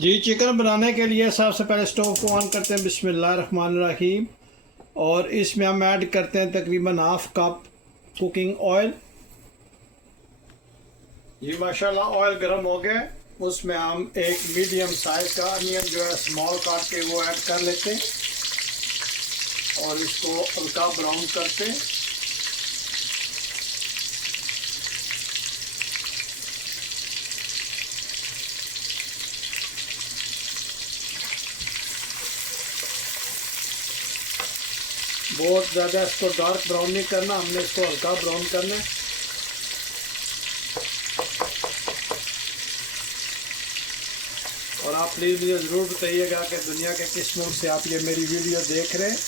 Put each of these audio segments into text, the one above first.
जी, chicken बनाने के लिए सबसे पहले स्टोव को ऑन करते हैं, बिस्मिल्लाहिर्रहमानिर्रहीम। और इसमें हम ऐड करते हैं तकरीबन हाफ कप कुकिंग ऑयल। ये माशाल्लाह ऑयल गर्म हो गया। उसमें हम एक मीडियम साइज का अनियन जो है स्मॉल काट के वो ऐड कर लेते हैं और इसको हल्का ब्राउन करते हैं। बहुत ज़्यादा इसको डार्क ब्राउन नहीं करना, हमने इसको हल्का ब्राउन करना है। और आप प्लीज़ मुझे ज़रूर बताइएगा कि दुनिया के किस मुल्क से आप ये मेरी वीडियो देख रहे हैं,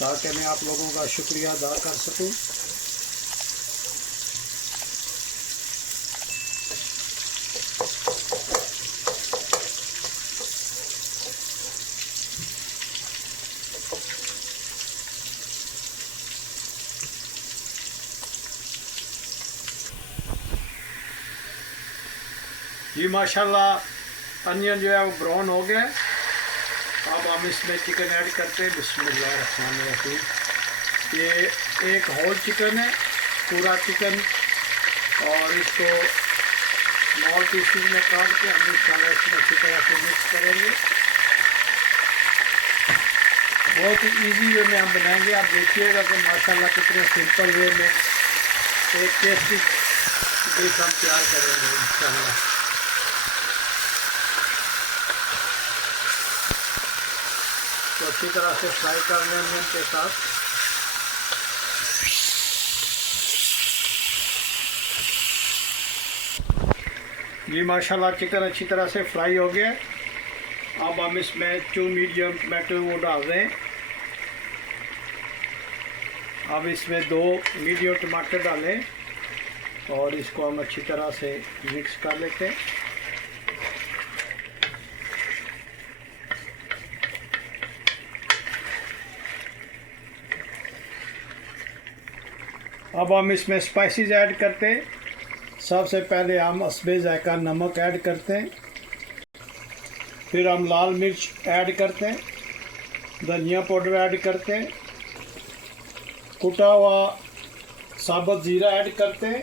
ताकि मैं आप लोगों का शुक्रिया अदा कर सकूं। जी माशाल्लाह अनियन जो है वो ब्राउन हो गया। अब हम इसमें चिकन ऐड करते हैं। बिस्मिल्लाहिर्रहमानिर्रहीम। ये एक होल चिकन है, पूरा चिकन, और इसको स्मॉल पीसेस में काट के हम इसमें अच्छी तरह से मिक्स करेंगे। बहुत ही ईजी वे में हम बनाएंगे। आप देखिएगा कि माशाल्लाह कितने सिंपल वे में एक टेस्टी डिश हम तैयार करेंगे इंशाल्लाह। तो अच्छी तरह से फ्राई कर लें अनियन के साथ। जी माशाल्लाह चिकन अच्छी तरह से फ्राई हो गया। अब हम इसमें 2 मीडियम टमाटर वो डाल दें। अब इसमें 2 मीडियम टमाटर डालें और इसको हम अच्छी तरह से मिक्स कर लेते हैं। अब हम इसमें स्पाइसेस ऐड करते हैं। सबसे पहले हम हस्बे ज़ायका नमक ऐड करते हैं, फिर हम लाल मिर्च ऐड करते हैं, धनिया पाउडर ऐड करते हैं, कुटा हुआ साबुत ज़ीरा ऐड करते हैं,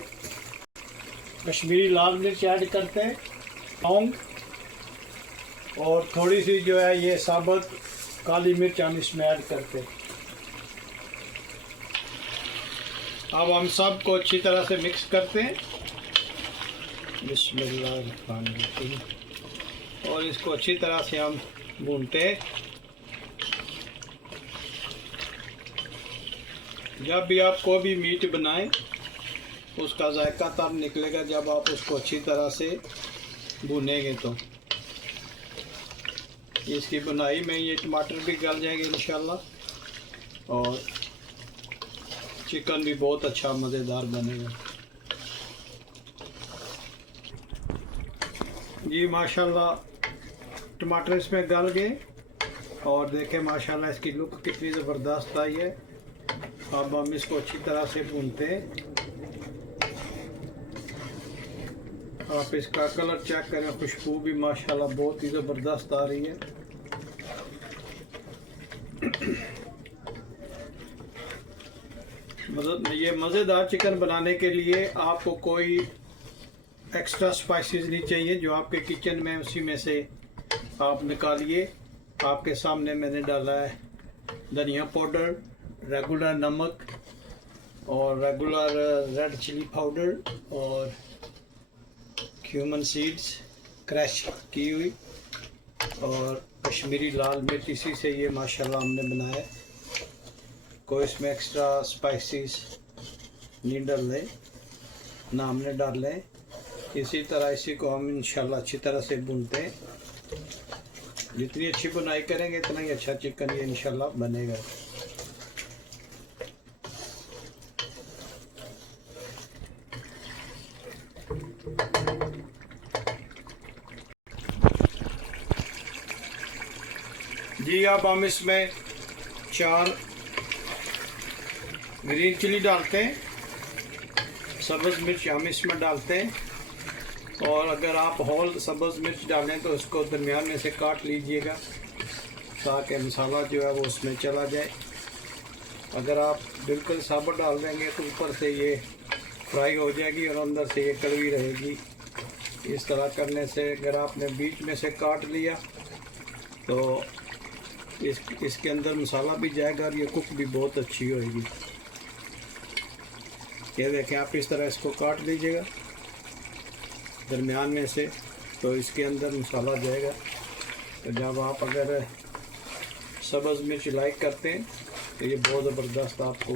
कश्मीरी लाल मिर्च ऐड करते हैं, लौंग और थोड़ी सी जो है ये साबुत काली मिर्च हम इसमें ऐड करते हैं। अब हम सब को अच्छी तरह से मिक्स करते हैं। बिस्मिल्लाहिर्रहमानिर्रहीम। और इसको अच्छी तरह से हम भूनते हैं। जब भी आप कोई भी मीट बनाएं उसका जायका तब निकलेगा जब आप उसको अच्छी तरह से भूनेंगे। तो इसकी बुनाई में ये टमाटर भी गल जाएंगे इंशाल्लाह और चिकन भी बहुत अच्छा मज़ेदार बनेगा। जी माशाल्लाह टमाटर इसमें गल गए और देखें माशाल्लाह इसकी लुक कितनी ज़बरदस्त आई है। अब हम इसको अच्छी तरह से भूनते हैं। आप इसका कलर चेक करें, खुशबू भी माशाल्लाह बहुत ही ज़बरदस्त आ रही है। ये मज़ेदार चिकन बनाने के लिए आपको कोई एक्स्ट्रा स्पाइसेस नहीं चाहिए। जो आपके किचन में उसी में से आप निकालिए। आपके सामने मैंने डाला है धनिया पाउडर, रेगुलर नमक और रेगुलर रेड चिली पाउडर और क्यूमन सीड्स क्रश की हुई और कश्मीरी लाल मिर्च। इसी से ये माशाल्लाह हमने बनाया है। कोई इसमें एक्स्ट्रा स्पाइसेस नहीं डाले ना हमने डाले। इसी तरह इसी को हम इंशाल्लाह अच्छी तरह से भूनते हैं। जितनी अच्छी बुनाई करेंगे इतना ही अच्छा चिकन ये इंशाल्लाह बनेगा। जी अब हम इसमें 4 ग्रीन चिली डालते हैं, सब्ज़ मिर्च हम इसमें डालते हैं और अगर आप होल सब्ज़ मिर्च डालें तो इसको दरमियान में से काट लीजिएगा ताकि मसाला जो है वो उसमें चला जाए। अगर आप बिल्कुल साबुत डाल देंगे तो ऊपर से ये फ्राई हो जाएगी और अंदर से ये कड़वी रहेगी। इस तरह करने से अगर आपने बीच में से काट लिया तो इसके अंदर मसाला भी जाएगा और ये कुक भी बहुत अच्छी होगी। ये देखें, आप इस तरह इसको काट लीजिएगा दरमियान में से, तो इसके अंदर मसाला जाएगा। तो जब आप अगर सब्ज़ मिर्च लाइक करते हैं तो ये बहुत ज़बरदस्त आपको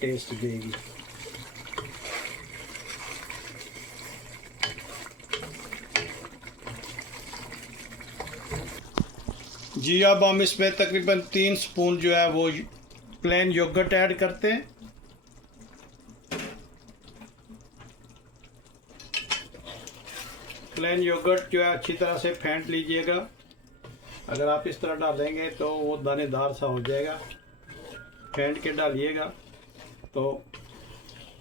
टेस्ट देगी। जी, अब हम इसमें तकरीबन 3 स्पून जो है वो प्लेन योगर्ट ऐड करते हैं। प्लेन योगर्ट जो है अच्छी तरह से फेंट लीजिएगा। अगर आप इस तरह डालेंगे तो वो दानेदार सा हो जाएगा। फेंट के डालिएगा तो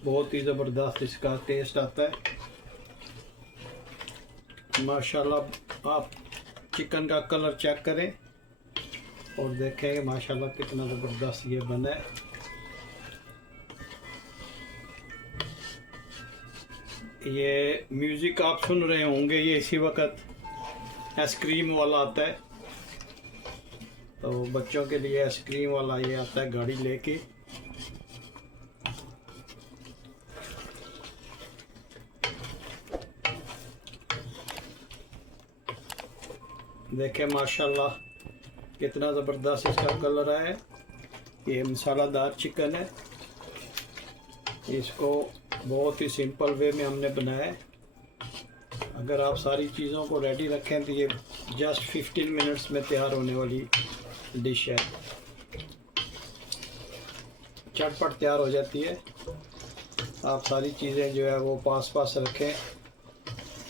बहुत ही ज़बरदस्त इसका टेस्ट आता है। माशाल्लाह, आप चिकन का कलर चेक करें और देखें माशाल्लाह कितना ज़बरदस्त ये बना है। ये म्यूज़िक आप सुन रहे होंगे, ये इसी वक्त आइसक्रीम वाला आता है। तो बच्चों के लिए आइसक्रीम वाला ये आता है गाड़ी लेके। देखें माशाल्लाह कितना ज़बरदस्त इसका कलर है। ये मसालादार चिकन है। इसको बहुत ही सिंपल वे में हमने बनाया है। अगर आप सारी चीज़ों को रेडी रखें तो ये जस्ट 15 मिनट्स में तैयार होने वाली डिश है। झटपट तैयार हो जाती है। आप सारी चीज़ें जो है वो पास पास रखें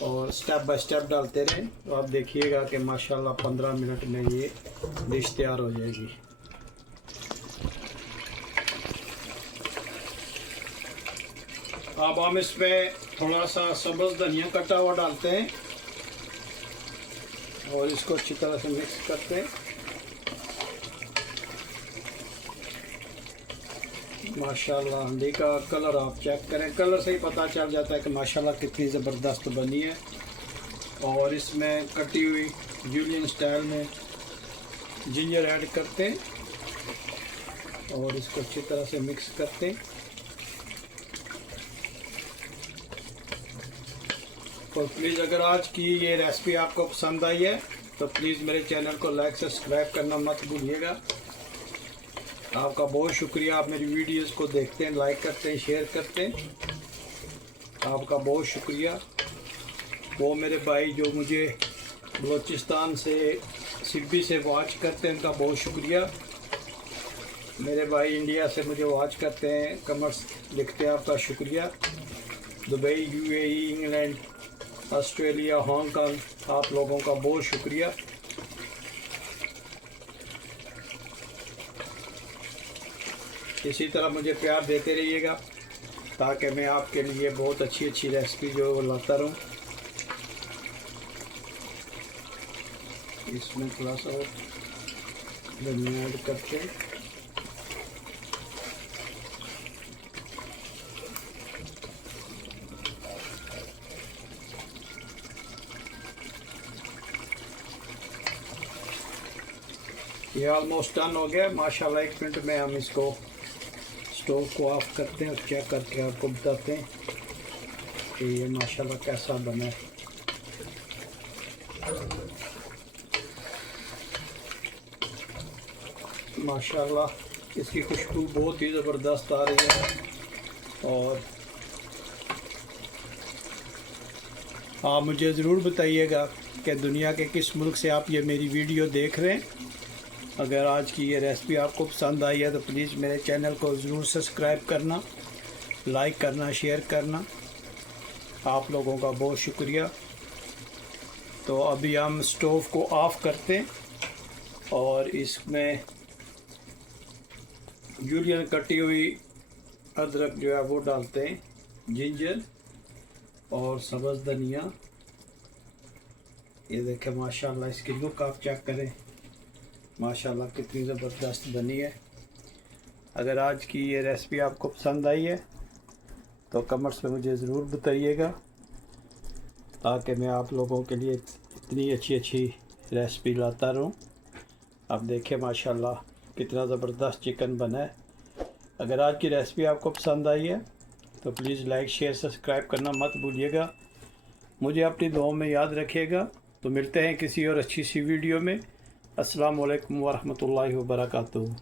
और स्टेप बाय स्टेप डालते रहें तो आप देखिएगा कि माशाल्लाह 15 मिनट में ये डिश तैयार हो जाएगी। अब हम इसमें थोड़ा सा सब्ज़ धनिया कटा हुआ डालते हैं और इसको अच्छी तरह से मिक्स करते हैं। माशाल्लाह हंडी का कलर आप चेक करें, कलर से ही पता चल जाता है कि माशाल्लाह कितनी ज़बरदस्त बनी है। और इसमें कटी हुई जूलियन स्टाइल में जिंजर ऐड करते हैं और इसको अच्छी तरह से मिक्स करते हैं। और प्लीज़ अगर आज की ये रेसिपी आपको पसंद आई है तो प्लीज़ मेरे चैनल को लाइक सब्सक्राइब करना मत भूलिएगा। आपका बहुत शुक्रिया, आप मेरी वीडियोस को देखते हैं, लाइक करते हैं, शेयर करते हैं। आपका बहुत शुक्रिया। वो मेरे भाई जो मुझे बलूचिस्तान से सिब्बी से वॉच करते हैं उनका बहुत शुक्रिया। मेरे भाई इंडिया से मुझे वॉच करते हैं, कमेंट्स लिखते हैं, आपका शुक्रिया। Dubai, UAE, England, Australia, Hong Kong, आप लोगों का बहुत शुक्रिया। इसी तरह मुझे प्यार देते रहिएगा ताकि मैं आपके लिए बहुत अच्छी अच्छी रेसिपी जो वो लाता रहूँ। इसमें थोड़ा सा धनिया ऐड करते हैं। ये ऑलमोस्ट डन हो गया माशाल्लाह। 1 मिनट में हम इसको स्टोव को ऑफ करते हैं और चेक करके आपको बताते हैं कि ये माशाल्लाह कैसा बना है। माशाल्लाह इसकी खुशबू बहुत ही ज़बरदस्त आ रही है। और आप मुझे ज़रूर बताइएगा कि दुनिया के किस मुल्क से आप ये मेरी वीडियो देख रहे हैं। अगर आज की ये रेसिपी आपको पसंद आई है तो प्लीज़ मेरे चैनल को ज़रूर सब्सक्राइब करना, लाइक करना, शेयर करना। आप लोगों का बहुत शुक्रिया। तो अभी हम स्टोव को ऑफ़ करते हैं और इसमें जूलियन कटी हुई अदरक जो है वो डालते हैं, जिंजर और सब्ज़ धनिया ये देखें माशाल्लाह, इसकी लुक आप चेक करें, माशाल्लाह कितनी ज़बरदस्त बनी है। अगर आज की ये रेसिपी आपको पसंद आई है तो कमेंट्स में मुझे ज़रूर बताइएगा, ताकि मैं आप लोगों के लिए इतनी अच्छी अच्छी रेसिपी लाता रहूं। आप देखें माशाल्लाह कितना ज़बरदस्त चिकन बना है। अगर आज की रेसिपी आपको पसंद आई है तो प्लीज़ लाइक शेयर सब्सक्राइब करना मत भूलिएगा। मुझे अपनी दुआओं में याद रखिएगा। तो मिलते हैं किसी और अच्छी सी वीडियो में। अस्सलाम वालेकुम वरहमतुल्लाहि वबरकातुहू।